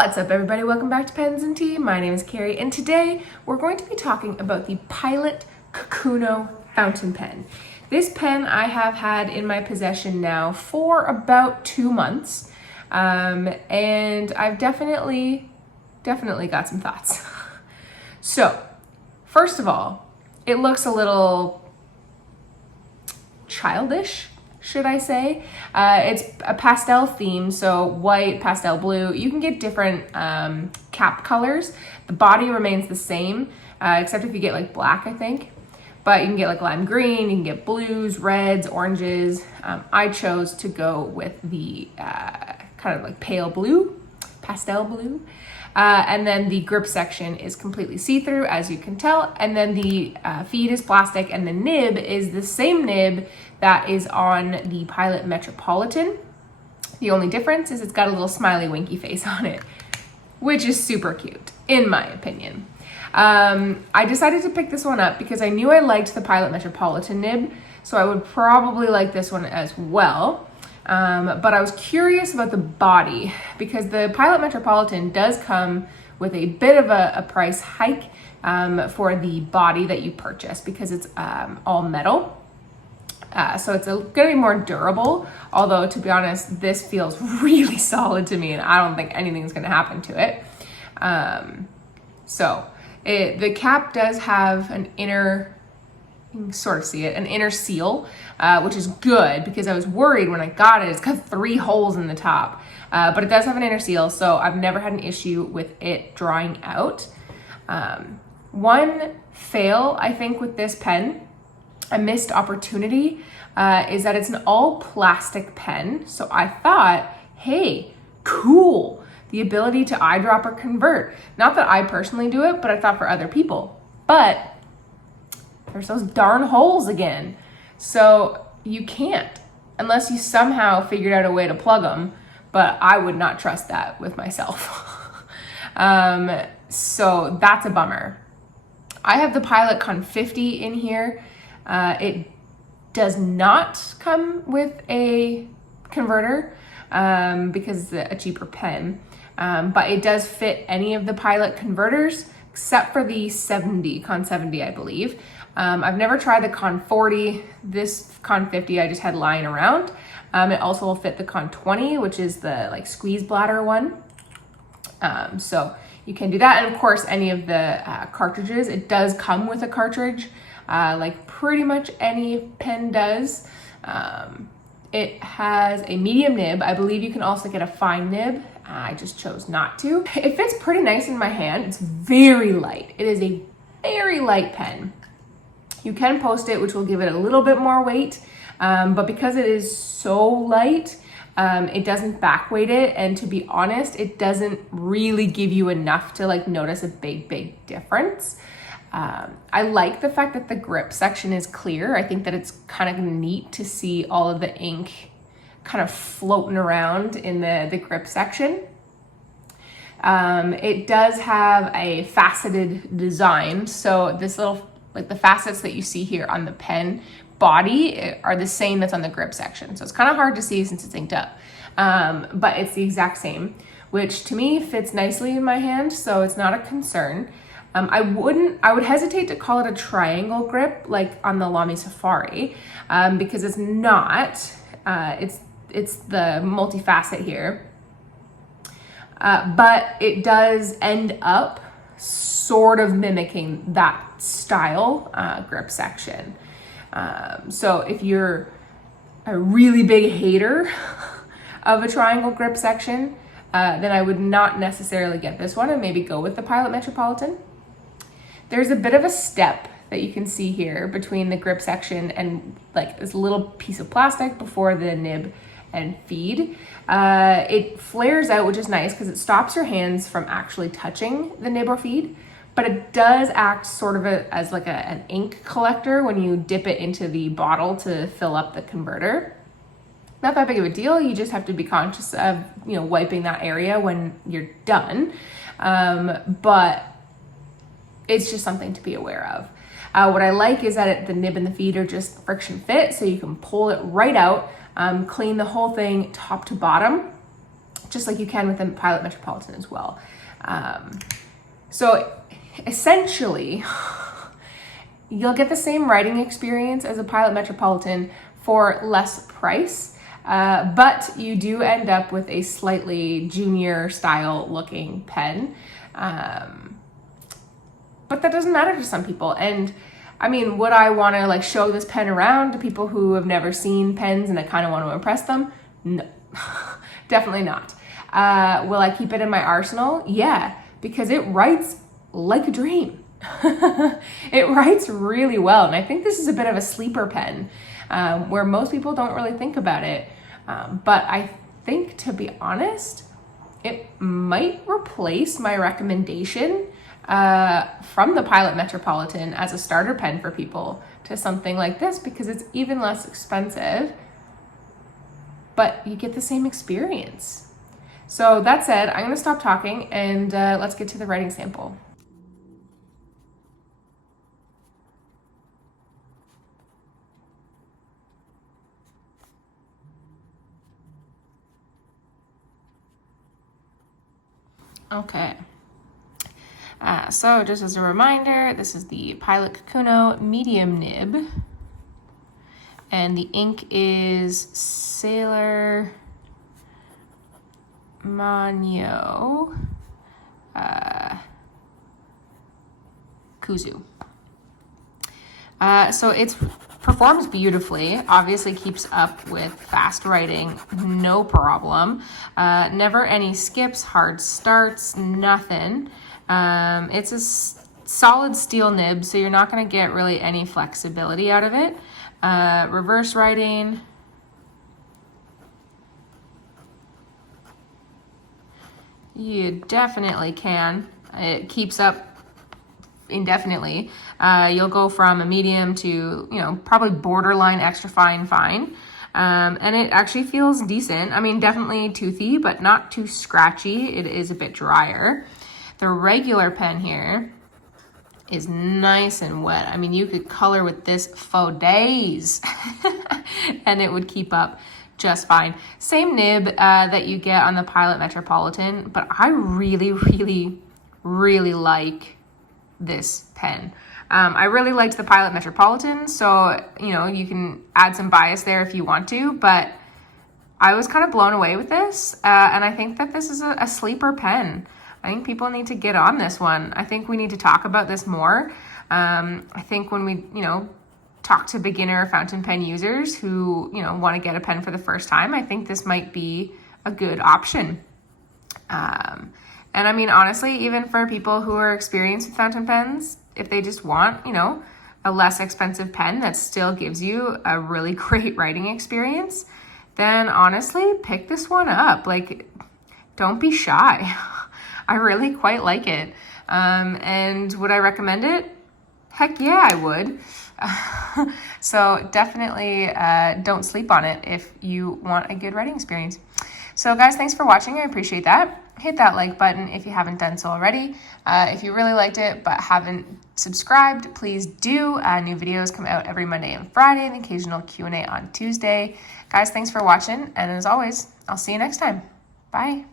What's up, everybody? Welcome back to Pens and Tea. My name is Carrie, and today we're going to be talking about the Pilot Kakuno fountain pen. This pen I have had in my possession now for about 2 months, and I've definitely got some thoughts. So, first of all, it looks a little childish, should I say. It's a pastel theme, so white, pastel blue. You can get different cap colors. The body remains the same, except if you get like black, I think. But you can get like lime green, you can get blues, reds, oranges. I chose to go with the kind of like pale blue, pastel blue. And then the grip section is completely see-through, as you can tell. And then the feed is plastic, and the nib is the same nib that is on the Pilot Metropolitan. The only difference is it's got a little smiley winky face on it, which is super cute, in my opinion. I decided to pick this one up because I knew I liked the Pilot Metropolitan nib, so I would probably like this one as well. But I was curious about the body because the Pilot Metropolitan does come with a bit of a price hike for the body that you purchase because it's all metal. So it's going to be more durable, although to be honest, this feels really solid to me and I don't think anything's going to happen to it. The cap does have an inner, you can sort of see it, an inner seal, which is good because I was worried when I got it. It's got 3 holes in the top, but it does have an inner seal, so I've never had an issue with it drying out. One fail, I think, with this pen, a missed opportunity, is that it's an all plastic pen. So I thought, hey, cool, the ability to eyedrop or convert. Not that I personally do it, but I thought for other people. But there's those darn holes again. So you can't, unless you somehow figured out a way to plug them, but I would not trust that with myself. So that's a bummer. I have the Pilot Con 50 in here. It does not come with a converter because it's a cheaper pen, but it does fit any of the Pilot converters except for the Con 70, I believe. I've never tried the Con 40. This Con 50 I just had lying around. It also will fit the Con 20, which is the like squeeze bladder one. So you can do that. And of course, any of the cartridges, it does come with a cartridge, like pretty much any pen does. It has a medium nib. I believe you can also get a fine nib. I just chose not to. It fits pretty nice in my hand. It's very light. It is a very light pen. You can post it, which will give it a little bit more weight, but because it is so light, it doesn't back weight it, and to be honest, it doesn't really give you enough to like notice a big difference. I like the fact that the grip section is clear. I think that it's kind of neat to see all of the ink kind of floating around in the grip section. It does have a faceted design, so this little, like the facets that you see here on the pen body are the same that's on the grip section. So it's kind of hard to see since it's inked up, but it's the exact same, which to me fits nicely in my hand, so it's not a concern. I would hesitate to call it a triangle grip like on the Lamy Safari, because it's not. It's the multifacet here, but it does end up sort of mimicking that style grip section. So if you're a really big hater of a triangle grip section, then I would not necessarily get this one and maybe go with the Pilot Metropolitan. There's a bit of a step that you can see here between the grip section and like this little piece of plastic before the nib and feed. It flares out, which is nice because it stops your hands from actually touching the nib or feed, but it does act sort of as like an ink collector when you dip it into the bottle to fill up the converter. Not that big of a deal. You just have to be conscious of, wiping that area when you're done. But it's just something to be aware of. What I like is that the nib and the feed are just friction fit, so you can pull it right out, clean the whole thing top to bottom. just like you can with the Pilot Metropolitan as well. So essentially, you'll get the same writing experience as a Pilot Metropolitan for less price, but you do end up with a slightly junior style looking pen. But that doesn't matter to some people. And I mean, would I want to like show this pen around to people who have never seen pens and I kind of want to impress them? No, definitely not. Will I keep it in my arsenal? Yeah, because it writes like a dream. It writes really well. And I think this is a bit of a sleeper pen, where most people don't really think about it. But I think, to be honest, it might replace my recommendation from the Pilot Metropolitan as a starter pen for people to something like this, because it's even less expensive, but you get the same experience. So that said, I'm going to stop talking and let's get to the writing sample. Okay. So just as a reminder, this is the Pilot Kakuno medium nib, and the ink is Sailor Manyo Kuzu. So it performs beautifully, obviously keeps up with fast writing, no problem. Never any skips, hard starts, nothing. It's a solid steel nib, so you're not going to get really any flexibility out of it. Reverse writing. You definitely can. It keeps up indefinitely. You'll go from a medium to, probably borderline extra fine. And it actually feels decent. I mean, definitely toothy, but not too scratchy. It is a bit drier. The regular pen here is nice and wet. I mean, you could color with this for days and it would keep up just fine. Same nib that you get on the Pilot Metropolitan, but I really, really, really like this pen. I really liked the Pilot Metropolitan, so, you can add some bias there if you want to, but I was kind of blown away with this, and I think that this is a sleeper pen. I think people need to get on this one. I think we need to talk about this more. I think when we, talk to beginner fountain pen users who, want to get a pen for the first time, I think this might be a good option. And I mean, honestly, even for people who are experienced with fountain pens, if they just want, a less expensive pen that still gives you a really great writing experience, then honestly, pick this one up. Like, don't be shy. I really quite like it. And would I recommend it? Heck yeah, I would. So definitely don't sleep on it if you want a good writing experience. So guys, thanks for watching. I appreciate that. Hit that like button if you haven't done so already. If you really liked it but haven't subscribed, please do. New videos come out every Monday and Friday, and occasional Q&A on Tuesday. Guys, thanks for watching. And as always, I'll see you next time. Bye.